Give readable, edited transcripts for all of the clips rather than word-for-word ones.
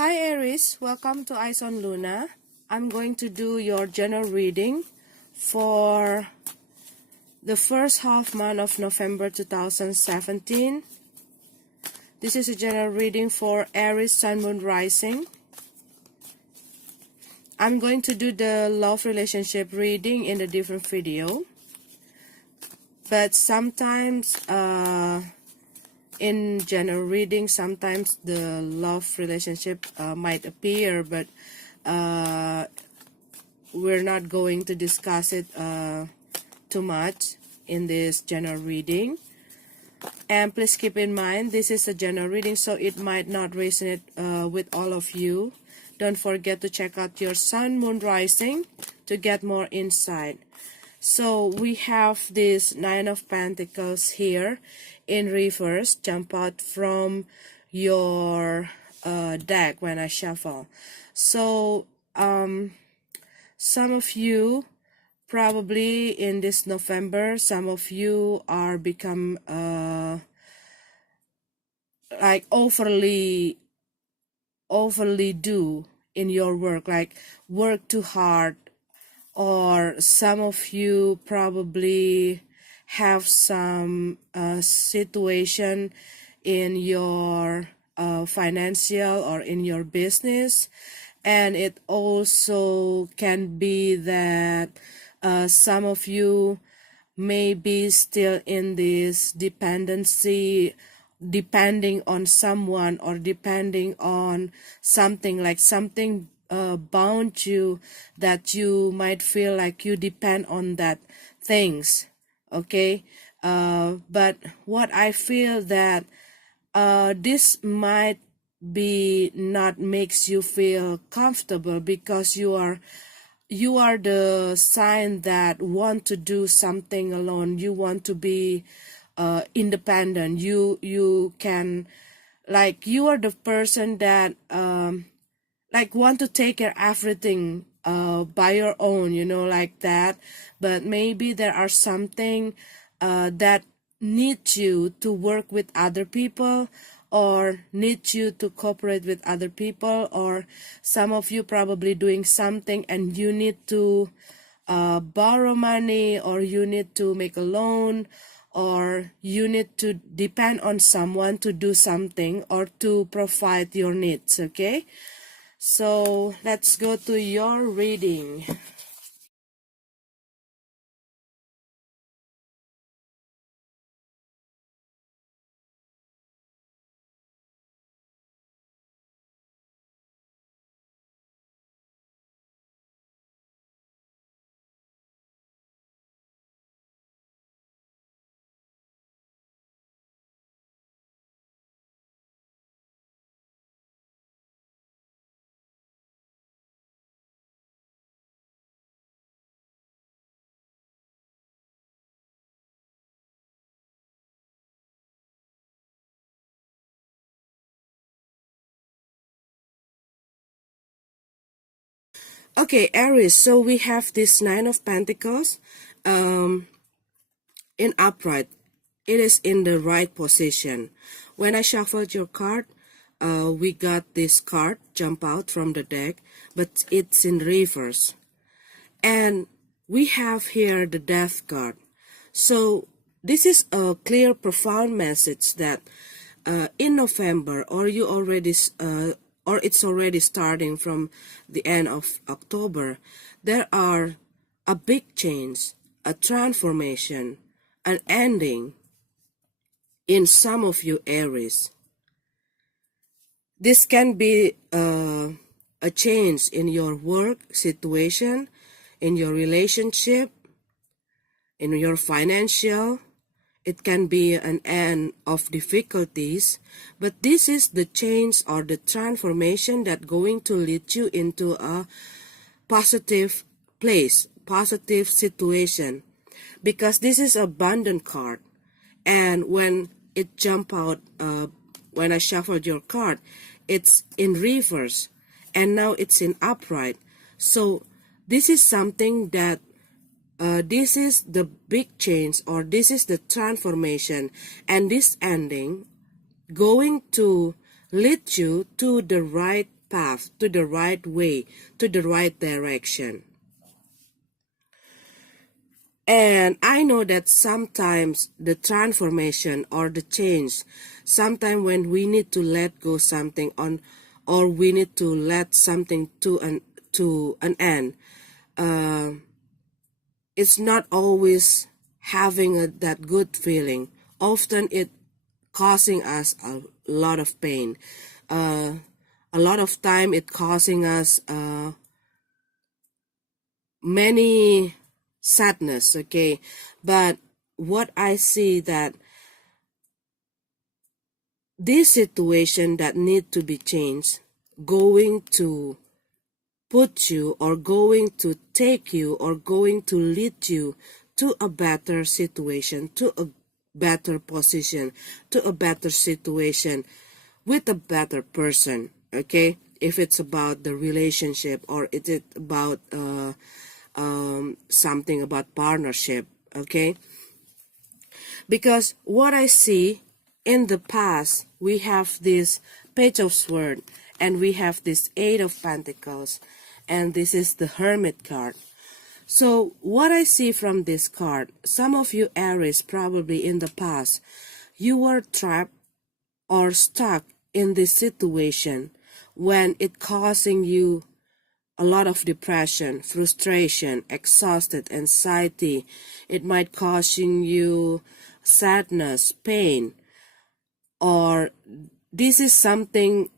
Hi Aries, welcome to Eyes on Luna. I'm going to do your general reading for the first half month of November 2017. This is a general reading for Aries, Sun, Moon, Rising. I'm going to do the love relationship reading in a different video. But sometimes in general reading, sometimes the love relationship might appear, but we're not going to discuss it too much in this general reading. And please keep in mind, this is a general reading, so it might not resonate with all of you. Don't forget to check out your Sun, Moon, Rising to get more insight. So we have this Nine of Pentacles here in reverse, jump out from your deck when I shuffle. So some of you probably in this November, some of you are become like overly do in your work, like work too hard. Or some of you probably have some situation in your financial or in your business, and it also can be that some of you may be still in this dependency, depending on someone or depending on something, like something bound you, that you might feel like you depend on that things. Okay, but what I feel that this might be not makes you feel comfortable, because you are the sign that want to do something alone. You want to be independent. You can, like, you are the person that like want to take care of everything by your own, like that. But maybe there are something that needs you to work with other people, or need you to cooperate with other people, or some of you probably doing something and you need to borrow money, or you need to make a loan, or you need to depend on someone to do something or to provide your needs. Okay, so let's go to your reading. Okay, Aries, so we have this Nine of Pentacles in upright. It is in the right position. When I shuffled your card, we got this card jump out from the deck, but it's in reverse. And we have here the Death card. So this is a clear, profound message that in November, or you already or it's already starting from the end of October, there are a big change, a transformation, an ending in some of you Aries. This can be a change in your work situation, in your relationship, in your financial. It can be an end of difficulties, but this is the change or the transformation that going to lead you into a positive place, positive situation, because this is abundant card. And when it jump out, when I shuffled your card, it's in reverse, and now it's in upright. So this is something that this is the big change, or this is the transformation, and this ending going to lead you to the right path, to the right way, to the right direction. And I know that sometimes the transformation or the change, sometimes when we need to let go something on, or we need to let something to an end, it's not always having that good feeling. Often it causing us a lot of pain. A lot of time it causing us many sadness, okay? But what I see that this situation that need to be changed, going to put you or going to take you or going to lead you to a better situation, to a better position, to a better situation with a better person, okay? If it's about the relationship or is it about something about partnership, okay? Because what I see in the past, we have this Page of Swords and we have this Eight of Pentacles, and this is the Hermit card. So what I see from this card, some of you Aries probably in the past, you were trapped or stuck in this situation when it causing you a lot of depression, frustration, exhausted, anxiety. It might causing you sadness, pain, or this is something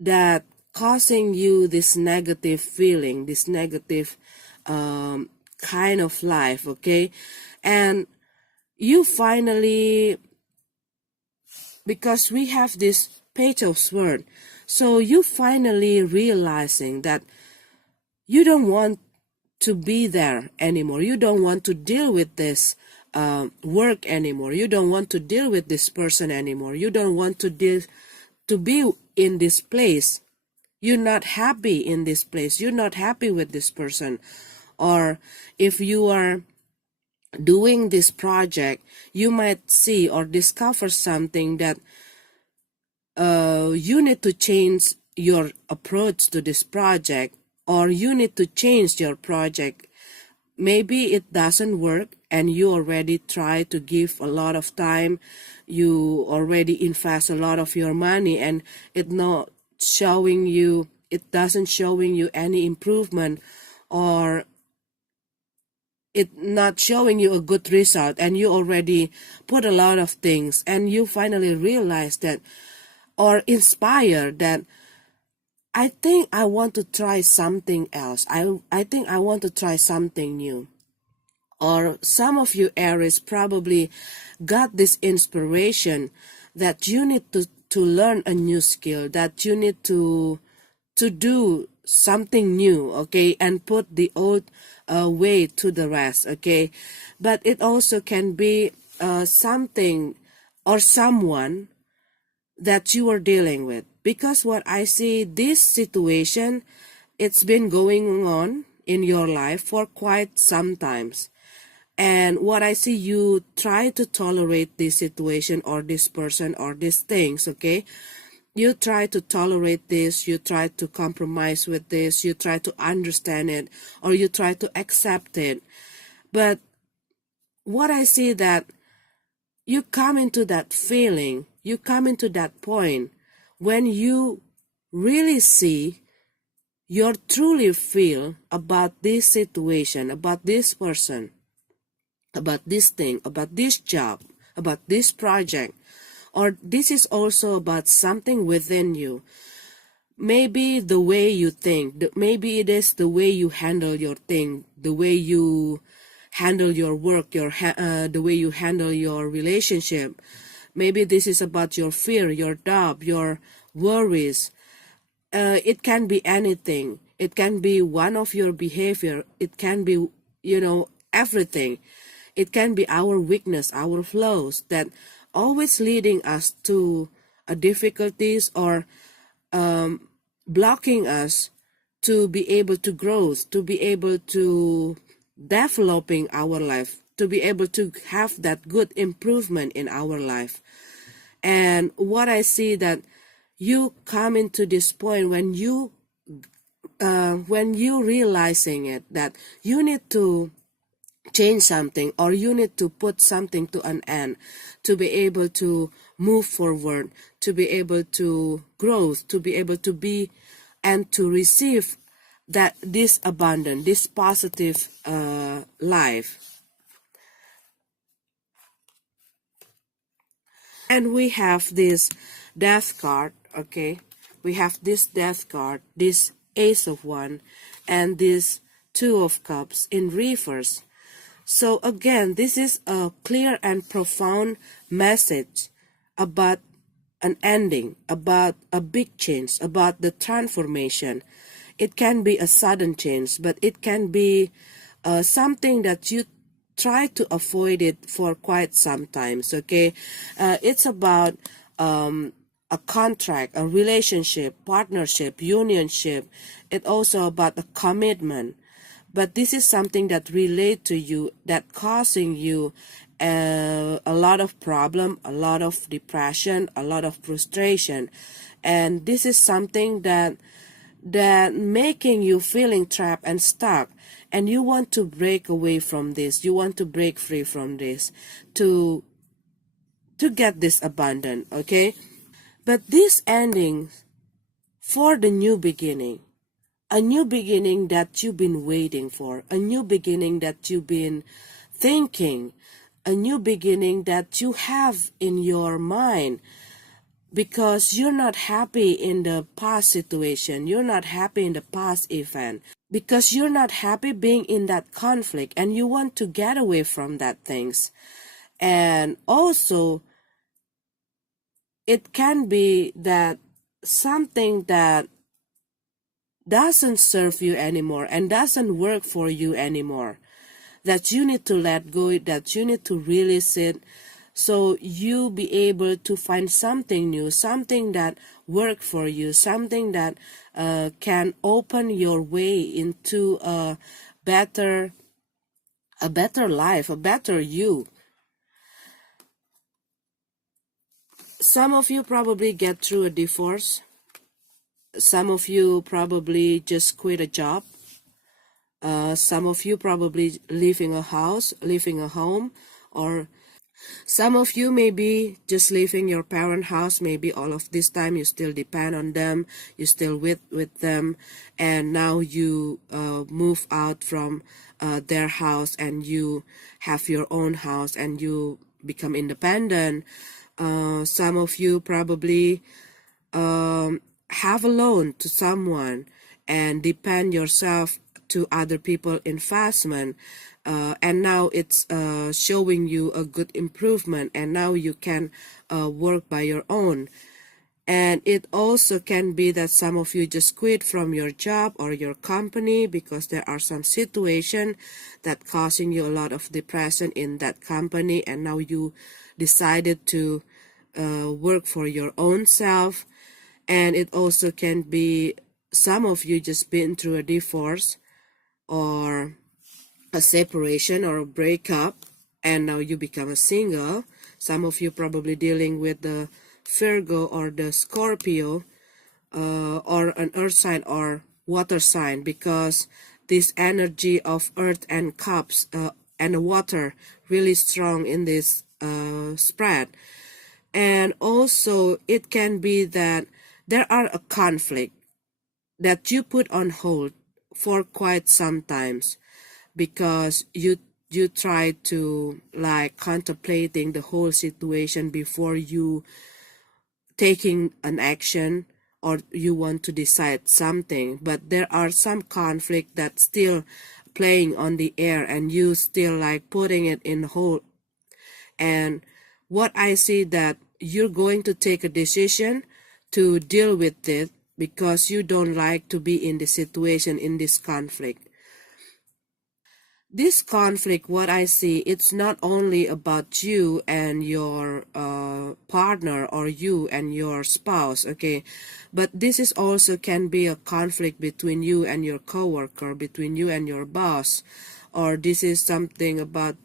that causing you this negative feeling, this negative kind of life, okay? And you finally, because we have this Page of Swords, so you finally realizing that you don't want to be there anymore. You don't want to deal with this work anymore. You don't want to deal with this person anymore. You don't want to be in this place. You're not happy in this place. You're not happy with this person. Or if you are doing this project, you might see or discover something that you need to change your approach to this project, or you need to change your project. Maybe it doesn't work and you already try to give a lot of time, you already invest a lot of your money, and it not showing you, it doesn't showing you any improvement, or it not showing you a good result, and you already put a lot of things, and you finally realize that, or inspired that, I think I want to try something else. I think I want to try something new. Or some of you Aries probably got this inspiration that you need to learn a new skill, that you need to do something new, okay, and put the old way to the rest, okay. But it also can be something or someone that you are dealing with, because what I see, this situation, it's been going on in your life for quite some times. And what I see, you try to tolerate this situation or this person or these things, okay? You try to tolerate this, you try to compromise with this, you try to understand it, or you try to accept it. But what I see that you come into that feeling, you come into that point when you really see, you truly feel about this situation, about this person, about this thing, about this job, about this project, or this is also about something within you. Maybe the way you think, maybe it is the way you handle your thing, the way you handle your work, the way you handle your relationship. Maybe this is about your fear, your doubt, your worries. It can be anything. It can be one of your behavior. It can be, everything. It can be our weakness, our flaws that always leading us to difficulties, or blocking us to be able to grow, to be able to developing our life, to be able to have that good improvement in our life. And what I see that you come into this point when you realizing it that you need to change something, or you need to put something to an end to be able to move forward, to be able to grow, to be able to be and to receive that this abundant, this positive life. And we have this death card, okay? We have this death card, this Ace of Wands, and this Two of Cups in reverse. So again, this is a clear and profound message about an ending, about a big change, about the transformation. It can be a sudden change, but it can be something that you try to avoid it for quite some times, okay? It's about a contract, a relationship, partnership, unionship. It's also about a commitment. But this is something that relate to you, that causing you a lot of problem, a lot of depression, a lot of frustration. And this is something that making you feeling trapped and stuck. And you want to break away from this. You want to break free from this to get this abundant, okay? But this ending for the new beginning, a new beginning that you've been waiting for, a new beginning that you've been thinking, a new beginning that you have in your mind, because you're not happy in the past situation, you're not happy in the past event, because you're not happy being in that conflict, and you want to get away from that things. And also, it can be that something that doesn't serve you anymore and doesn't work for you anymore, that you need to let go, that you need to release it, so you be able to find something new, something that work for you, something that can open your way into a better life, a better you. Some of you probably get through a divorce. Some of you probably just quit a job. Some of you probably leaving a house, leaving a home, or some of you maybe just leaving your parent house. Maybe all of this time you still depend on them, you still with them, and now you move out from their house and you have your own house and you become independent. Some of you probably have a loan to someone and depend yourself to other people investment, and now it's showing you a good improvement, and now you can work by your own. And it also can be that some of you just quit from your job or your company because there are some situation that causing you a lot of depression in that company, and now you decided to work for your own self. And it also can be some of you just been through a divorce or a separation or a breakup, and now you become a single. Some of you probably dealing with the Virgo or the Scorpio, or an earth sign or water sign, because this energy of earth and cups and water really strong in this spread. And also it can be that there are a conflict that you put on hold for quite some times, because you try to like contemplating the whole situation before you taking an action, or you want to decide something, but there are some conflict that's still playing on the air and you still like putting it in hold. And what I see that you're going to take a decision to deal with it, because you don't like to be in the situation, in this conflict. This conflict, what I see, it's not only about you and your partner, or you and your spouse, okay, but this is also can be a conflict between you and your coworker, between you and your boss, or this is something about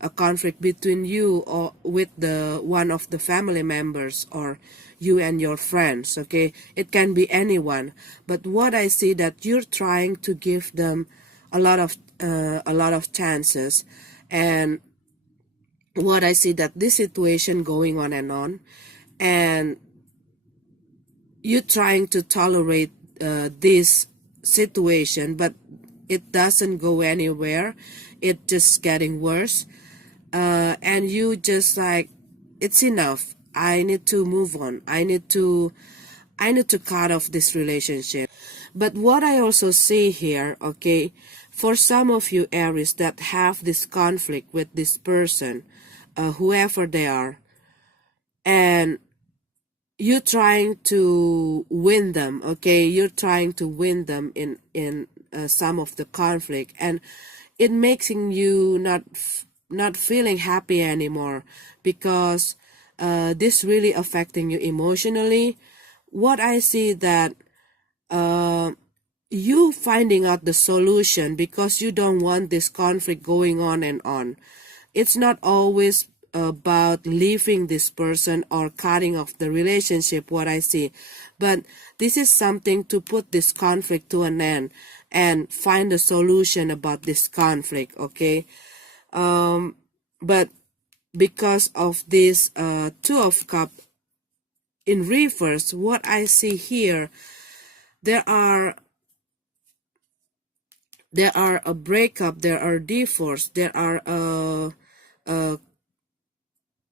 a conflict between you or with the one of the family members, or you and your friends. Okay, it can be anyone, but what I see that you're trying to give them a lot of chances, and what I see that this situation going on, and you trying to tolerate this situation, but it doesn't go anywhere. It just getting worse, and you just like, it's enough. I need to move on. I need to cut off this relationship. But what I also see here, okay, for some of you Aries that have this conflict with this person, whoever they are, and you're trying to win them, okay, you're trying to win them in some of the conflict, and it making you not feeling happy anymore, because this really affecting you emotionally. What I see that you finding out the solution, because you don't want this conflict going on and on. It's not always about leaving this person or cutting off the relationship, what I see, but this is something to put this conflict to an end and find a solution about this conflict, okay? But because of this Two of Cups in reverse, what I see here, there are a breakup, there are divorce, there are a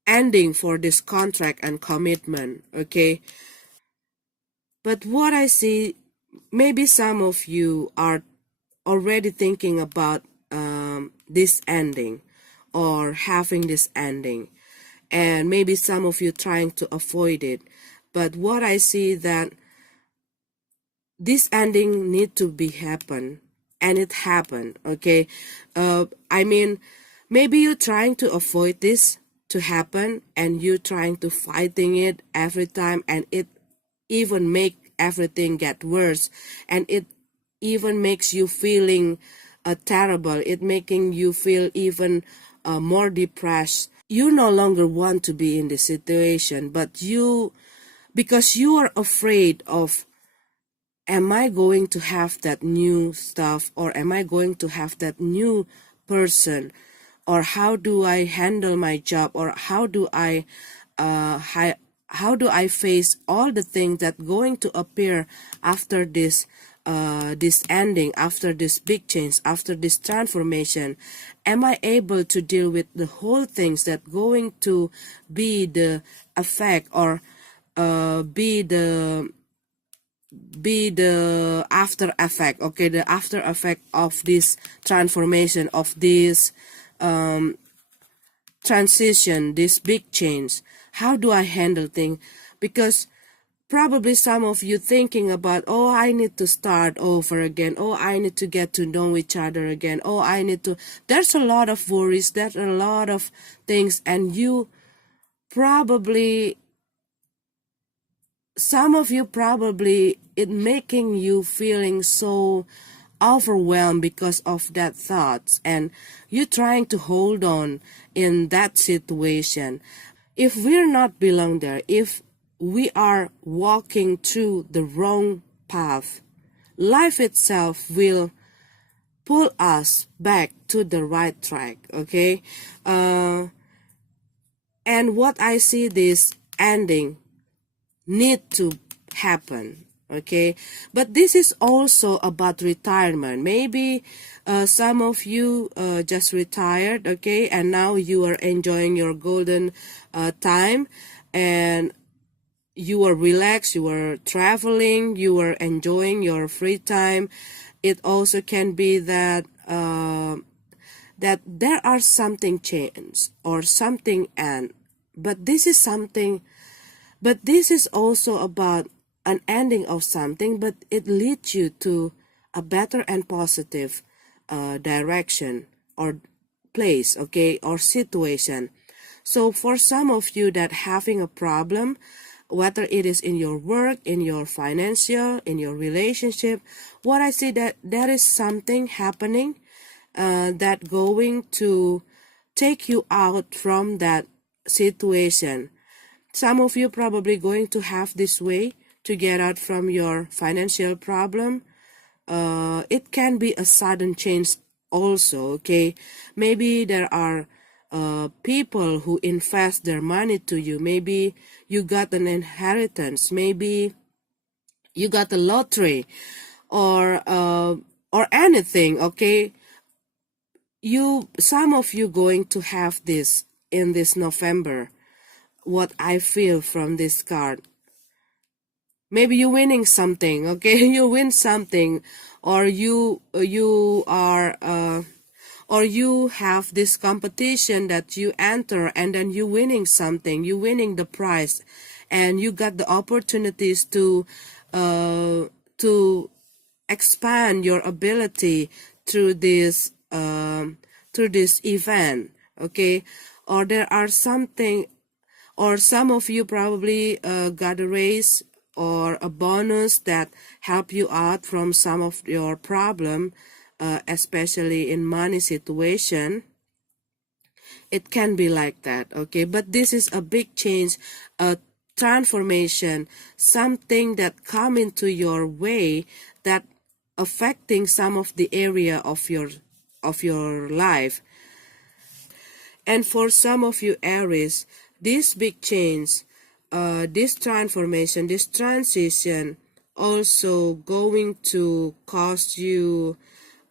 ending for this contract and commitment, okay? But what I see, maybe some of you are already thinking about this ending or having this ending, and maybe some of you trying to avoid it. But what I see that this ending need to be happen, and it happened, okay? I mean, maybe you're trying to avoid this to happen, and you're trying to fighting it every time, and it even make everything get worse, and it even makes you feeling terrible. It making you feel even more depressed. You no longer want to be in this situation, but because you are afraid of, am I going to have that new stuff, or am I going to have that new person, or how do I handle my job, or how do I face all the things that going to appear after this this ending, after this big change, after this transformation? Am I able to deal with the whole things that going to be the effect, or be the after effect, okay, the after effect of this transformation, of this transition, this big change? How do I handle things? Because probably some of you thinking about, oh, I need to start over again, oh, I need to get to know each other again, oh, I need to, there's a lot of worries, there's a lot of things, and you probably, some of you probably, it making you feeling so overwhelmed because of that thoughts, and you trying to hold on in that situation. If we're not belong there, if we are walking through the wrong path, life itself will pull us back to the right track, okay? And what I see, this ending need to happen, okay? But this is also about retirement. Maybe some of you just retired, okay, and now you are enjoying your golden time, and you are relaxed, you are traveling, you are enjoying your free time. It also can be that that there are something changed or something end, but this is something, but this is also about an ending of something, but it leads you to a better and positive direction or place, okay, or situation. So for some of you that having a problem, whether it is in your work, in your financial, in your relationship, what I see that there is something happening that going to take you out from that situation. Some of you probably going to have this way to get out from your financial problem. It can be a sudden change also, okay? Maybe there are people who invest their money to you. Maybe you got an inheritance. Maybe you got a lottery, or anything, okay? Some of you going to have this in this November. What I feel from this card. Maybe you're winning something, okay? You win something, or you are or you have this competition that you enter, and then you winning something, you winning the prize, and you got the opportunities to expand your ability through this event, okay? Or there are something, or some of you probably got a raise or a bonus that help you out from some of your problem, especially in money situation. It can be like that, okay? But this is a big change, a transformation, something that come into your way that affecting some of the area of your life. And for some of you Aries, this big change, this transformation, this transition also going to cause you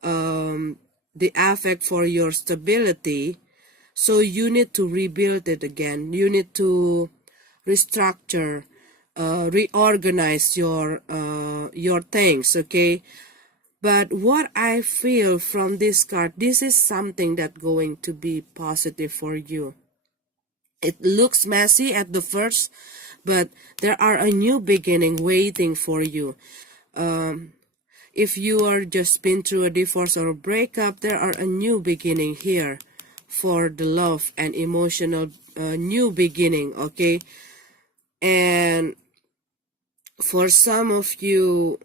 the effect for your stability. So you need to rebuild it again. You need to restructure, reorganize your things, okay? But what I feel from this card, this is something that going to be positive for you. It looks messy at the first, but there are a new beginning waiting for you. If you are just been through a divorce or a breakup, there are a new beginning here for the love and emotional new beginning, okay? And for some of you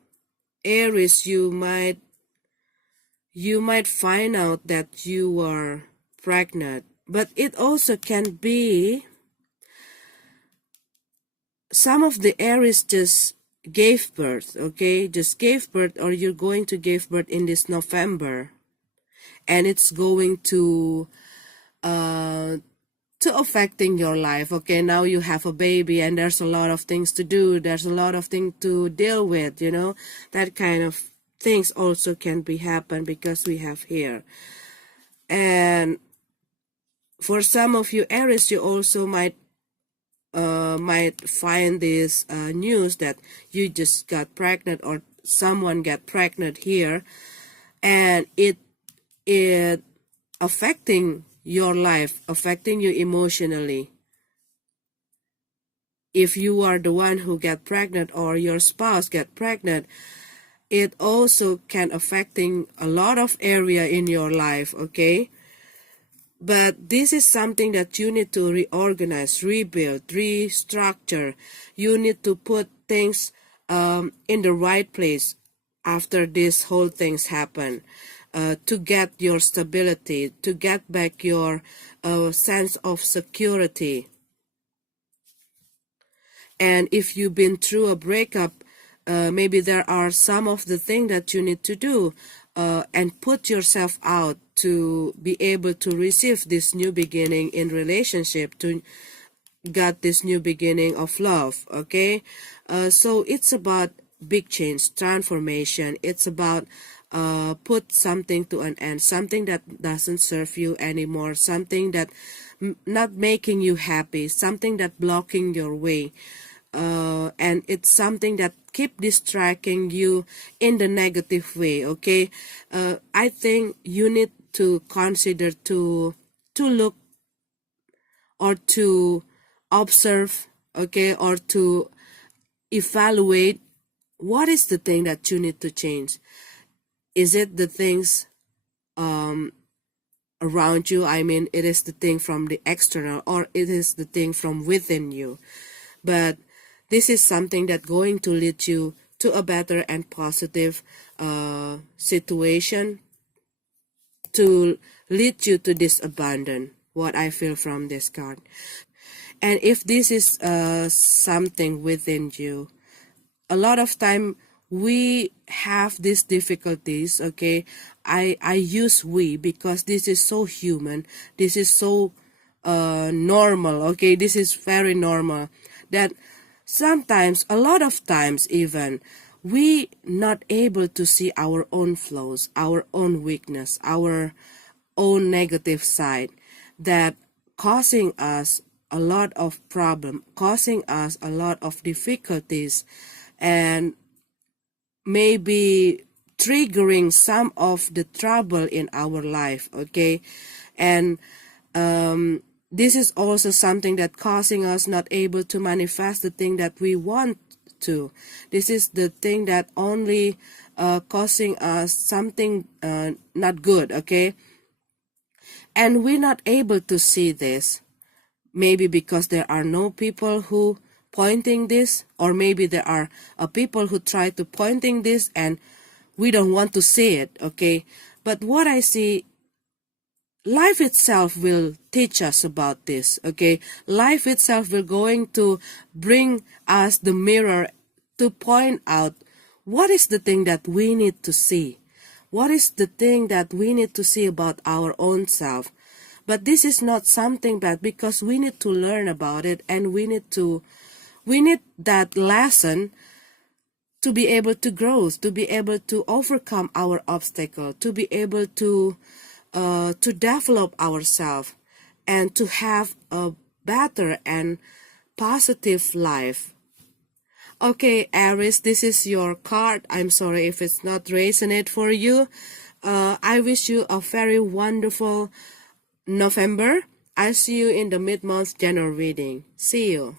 Aries, you might find out that you are pregnant, but it also can be some of the Aries just gave birth, okay? Just gave birth, or you're going to give birth in this November, and it's going to affecting your life, okay? Now you have a baby, and there's a lot of things to do. There's a lot of things to deal with, you know? That kind of things also can be happen because we have here. And for some of you Aries, you also might find this news that you just got pregnant, or someone got pregnant here, and it affecting your life, affecting you emotionally. If you are the one who get pregnant or your spouse get pregnant, it also can affecting a lot of area in your life, okay? But this is something that you need to reorganize, rebuild, restructure. You need to put things in the right place after this whole things happen, to get your stability, to get back your sense of security. And if you've been through a breakup, maybe there are some of the things that you need to do and put yourself out to be able to receive this new beginning in relationship, to get this new beginning of love, okay? So it's about big change, transformation. It's about put something to an end, something that doesn't serve you anymore, something that not making you happy, something that blocking your way. And it's something that keep distracting you in the negative way, okay? I think you need to consider to look or to observe, okay, or to evaluate what is the thing that you need to change. Is it the things around you? I mean, it is the thing from the external, or it is the thing from within you. But this is something that going to lead you to a better and positive situation, to lead you to this abundance. what I feel from this card. And if this is something within you, a lot of time we have these difficulties, okay? I use we because this is so human, this is so normal, okay? This is very normal that sometimes, a lot of times even, we not able to see our own flaws, our own weakness, our own negative side, that causing us a lot of problem, causing us a lot of difficulties, and maybe triggering some of the trouble in our life, okay? And this is also something that causing us not able to manifest the thing that we want to. This is the thing that only causing us something not good, okay? And we're not able to see this, maybe because there are no people who pointing this, or maybe there are people who try to pointing this and we don't want to see it, okay? But what I see, life itself will teach us about this, okay? Life itself will going to bring us the mirror to point out what is the thing that we need to see. What is the thing that we need to see about our own self? But this is not something bad, because we need to learn about it, and we need that lesson to be able to grow, to be able to overcome our obstacle, to be able to develop ourselves, and to have a better and positive life. Okay, Aries, this is your card. I'm sorry if it's not resonate for you. I wish you a very wonderful November. I'll see you in the mid-month general reading. See you.